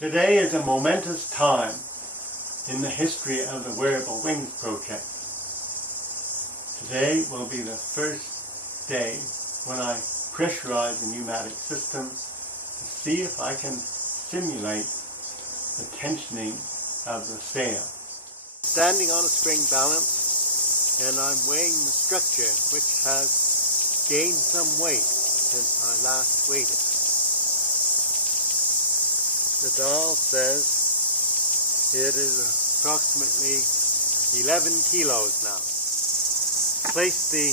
Today is a momentous time in the history of the Wearable Wings project. Today will be the first day when I pressurize the pneumatic system to see if I can simulate the tensioning of the sail. Standing on a spring balance, and I'm weighing the structure, which has gained some weight since I last weighed it. The dial says it is approximately 11 kilos now. Place the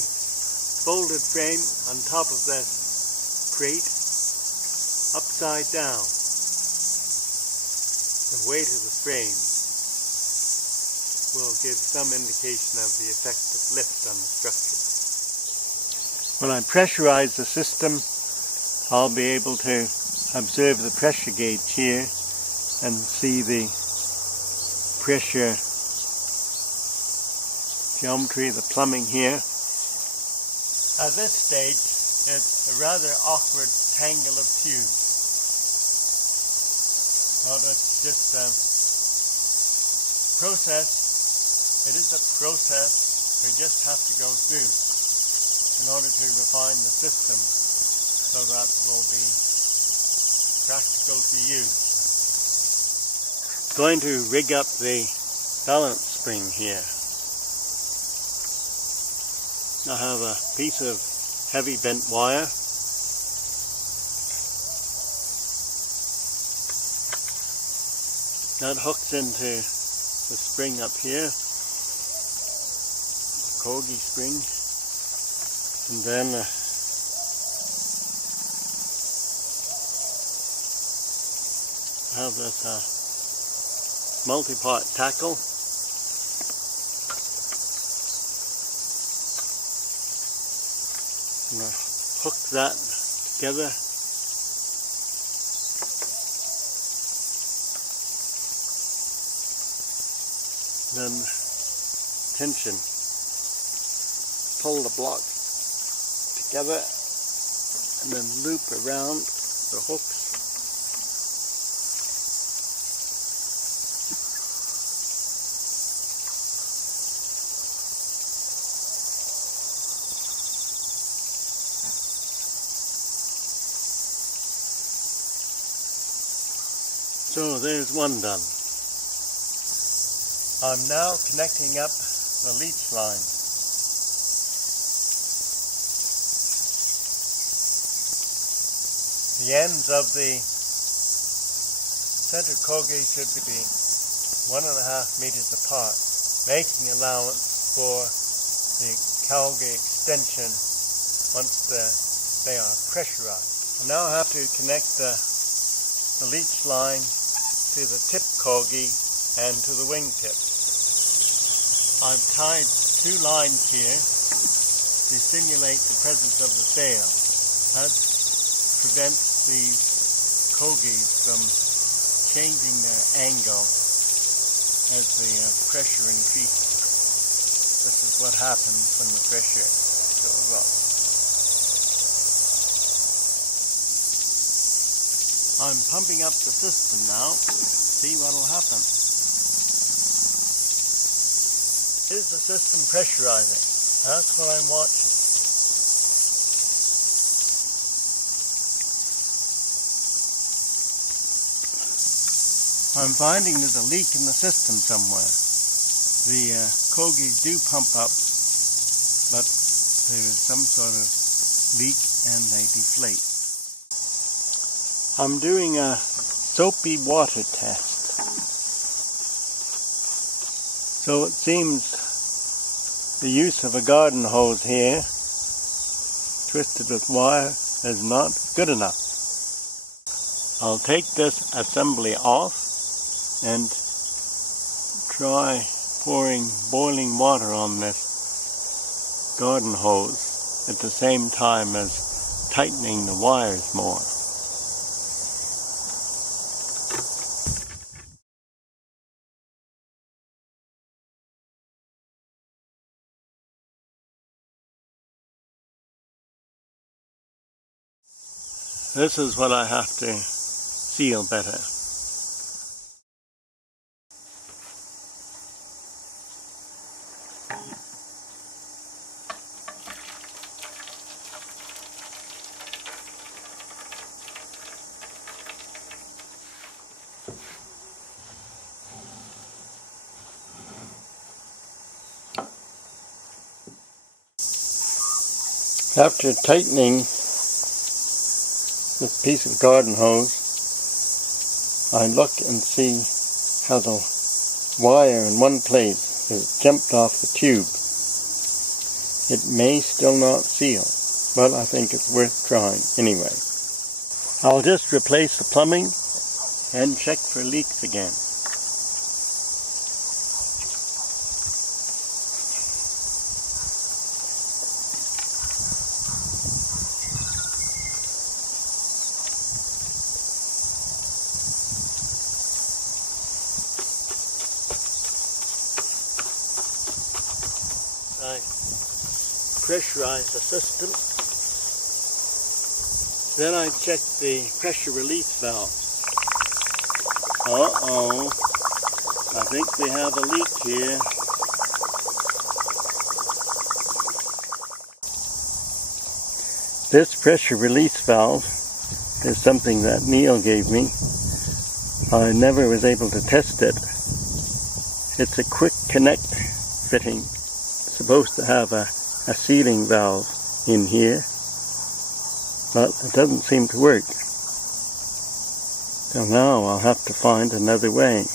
folded frame on top of this crate upside down. The weight of the frame will give some indication of the effective lift on the structure. When I pressurize the system, I'll be able to observe the pressure gauge here and see the pressure geometry, the plumbing here. At this stage, it's a rather awkward tangle of tubes. But it's just a process. It is a process we just have to go through in order to refine the system so that will be practical to use. Going to rig up the balance spring here. I have a piece of heavy bent wire. That hooks into the spring up here, the kaugis spring, and then have this multi-part tackle. I'm going to hook that together. Then tension. Pull the block together and then loop around the hooks. So there's one done. I'm now connecting up the leech line. The ends of the center kaugis should be 1.5 meters apart, making allowance for the kaugis extension once they are pressurized. I now have to connect the leech line to the tip kaugi and to the wingtips. I've tied 2 lines here to simulate the presence of the sail. That prevents these kaugis from changing their angle as the pressure increases. This is what happens when the pressure goes up. I'm pumping up the system now. See what will happen. Is the system pressurizing? That's what I'm watching. I'm finding there's a leak in the system somewhere. The kaugis do pump up, but there is some sort of leak and they deflate. I'm doing a soapy water test. So it seems the use of a garden hose here, twisted with wire, is not good enough. I'll take this assembly off and try pouring boiling water on this garden hose at the same time as tightening the wires more. This is what I have to seal better. After tightening this piece of garden hose, I look and see how the wire in one place has jumped off the tube. It may still not seal, but I think it's worth trying anyway. I'll just replace the plumbing and check for leaks again. I pressurize the system. Then I check the pressure release valve. Uh-oh, I think we have a leak here. This pressure release valve is something that Neil gave me. I never was able to test it. It's a quick connect fitting. It's supposed to have a sealing valve in here, but it doesn't seem to work. So now I'll have to find another way.